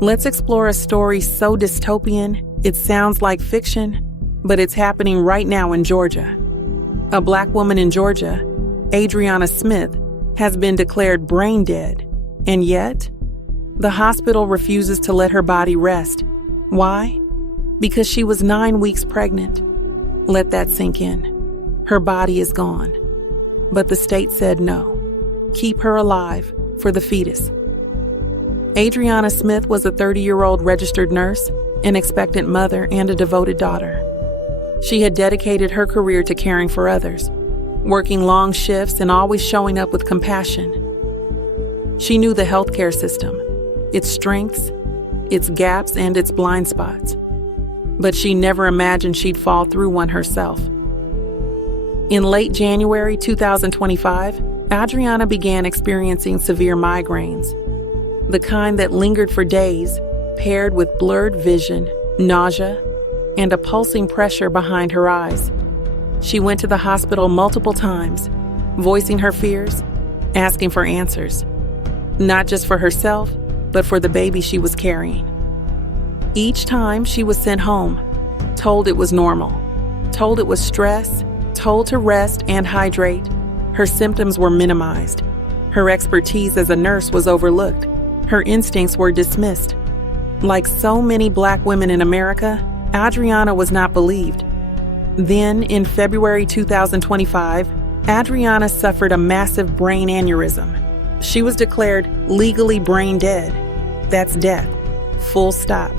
Let's explore a story so dystopian it sounds like fiction, but it's happening right now in Georgia. A Black woman in Georgia, Adriana Smith, has been declared brain dead, and yet the hospital refuses to let her body rest. Why? Because she was 9 weeks pregnant. Let that sink in. Her body is gone. But the state said no. Keep her alive for the fetus. Adriana Smith was a 30-year-old registered nurse, an expectant mother, and a devoted daughter. She had dedicated her career to caring for others, working long shifts and always showing up with compassion. She knew the healthcare system, its strengths, its gaps, and its blind spots. But she never imagined she'd fall through one herself. In late January 2025, Adriana began experiencing severe migraines, the kind that lingered for days, paired with blurred vision, nausea, and a pulsing pressure behind her eyes. She went to the hospital multiple times, voicing her fears, asking for answers, not just for herself, but for the baby she was carrying. Each time she was sent home, told it was normal, told it was stress, told to rest and hydrate. Her symptoms were minimized. Her expertise as a nurse was overlooked. Her instincts were dismissed. Like so many Black women in America, Adriana was not believed. Then, in February 2025, Adriana suffered a massive brain aneurysm. She was declared legally brain dead. That's death. Full stop.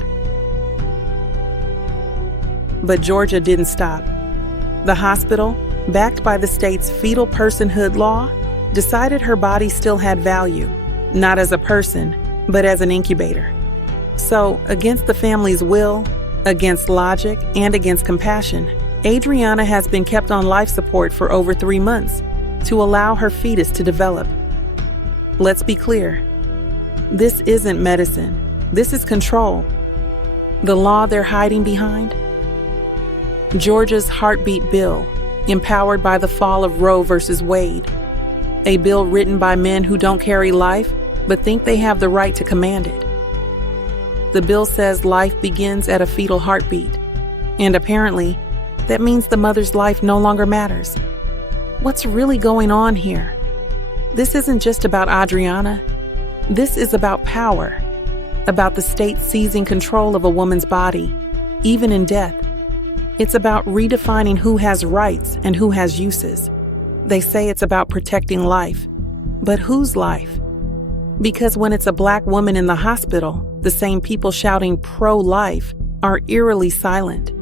But Georgia didn't stop. The hospital, backed by the state's fetal personhood law, decided her body still had value, not as a person, but as an incubator. So, against the family's will, against logic, and against compassion, Adriana has been kept on life support for over 3 months to allow her fetus to develop. Let's be clear. This isn't medicine. This is control. The law they're hiding behind? Georgia's heartbeat bill, empowered by the fall of Roe versus Wade. A bill written by men who don't carry life, but think they have the right to command it. The bill says life begins at a fetal heartbeat, and apparently, that means the mother's life no longer matters. What's really going on here? This isn't just about Adriana. This is about power, about the state seizing control of a woman's body, even in death. It's about redefining who has rights and who has uses. They say it's about protecting life. But whose life? Because when it's a Black woman in the hospital, the same people shouting pro-life are eerily silent.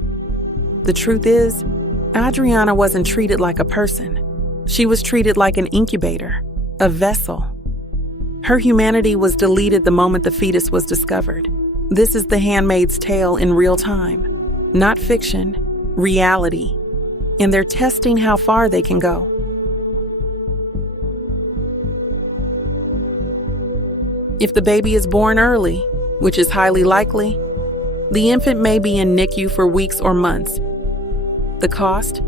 The truth is, Adriana wasn't treated like a person. She was treated like an incubator, a vessel. Her humanity was deleted the moment the fetus was discovered. This is The Handmaid's Tale in real time. Not fiction, reality. And they're testing how far they can go. If the baby is born early, which is highly likely, the infant may be in NICU for weeks or months. The cost?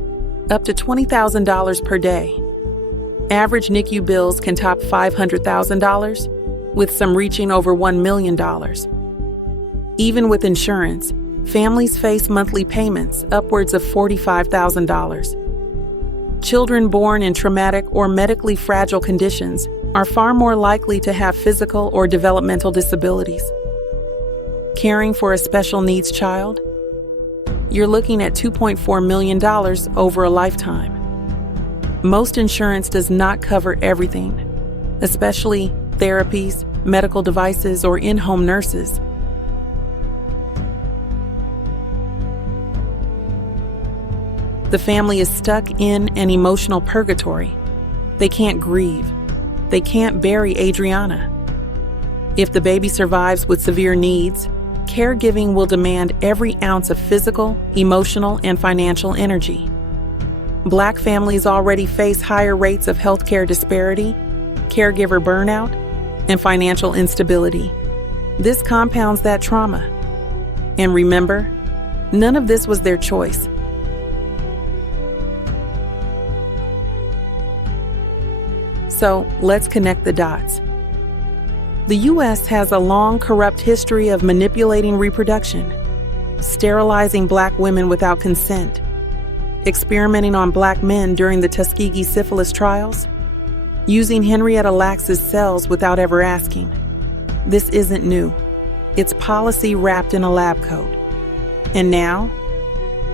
Up to $20,000 per day. Average NICU bills can top $500,000, with some reaching over $1 million. Even with insurance, families face monthly payments upwards of $45,000. Children born in traumatic or medically fragile conditions are far more likely to have physical or developmental disabilities. Caring for a special needs child? You're looking at $2.4 million over a lifetime. Most insurance does not cover everything, especially therapies, medical devices, or in-home nurses. The family is stuck in an emotional purgatory. They can't grieve. They can't bury Adriana. If the baby survives with severe needs, caregiving will demand every ounce of physical, emotional, and financial energy. Black families already face higher rates of healthcare disparity, caregiver burnout, and financial instability. This compounds that trauma. And remember, none of this was their choice. So let's connect the dots. The U.S. has a long, corrupt history of manipulating reproduction, sterilizing Black women without consent, experimenting on Black men during the Tuskegee syphilis trials, using Henrietta Lacks's cells without ever asking. This isn't new. It's policy wrapped in a lab coat. And now,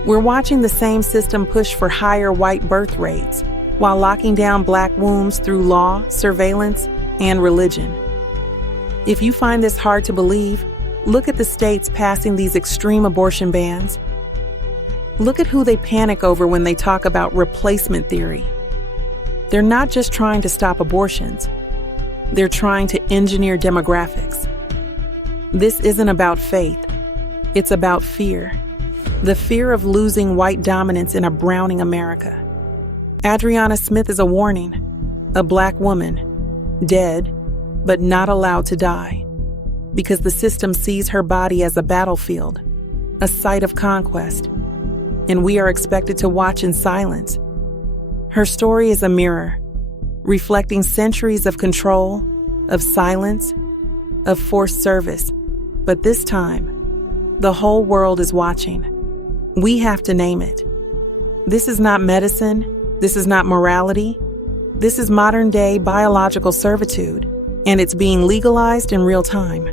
we're watching the same system push for higher white birth rates while locking down Black wombs through law, surveillance, and religion. If you find this hard to believe, look at the states passing these extreme abortion bans. Look at who they panic over when they talk about replacement theory. They're not just trying to stop abortions. They're trying to engineer demographics. This isn't about faith. It's about fear. The fear of losing white dominance in a browning America. Adriana Smith is a warning. A Black woman, dead, but not allowed to die, because the system sees her body as a battlefield, a site of conquest, and we are expected to watch in silence. Her story is a mirror, reflecting centuries of control, of silence, of forced service. But this time, the whole world is watching. We have to name it. This is not medicine. This is not morality. This is modern-day biological servitude, and it's being legalized in real time.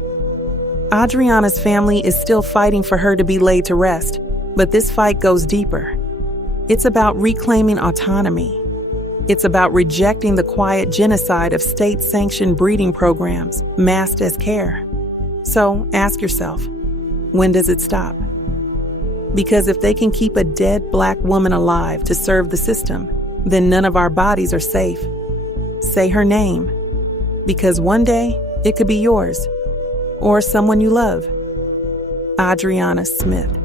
Adriana's family is still fighting for her to be laid to rest, but this fight goes deeper. It's about reclaiming autonomy. It's about rejecting the quiet genocide of state-sanctioned breeding programs masked as care. So ask yourself, when does it stop? Because if they can keep a dead Black woman alive to serve the system, then none of our bodies are safe. Say her name, because one day it could be yours or someone you love. Adriana Smith.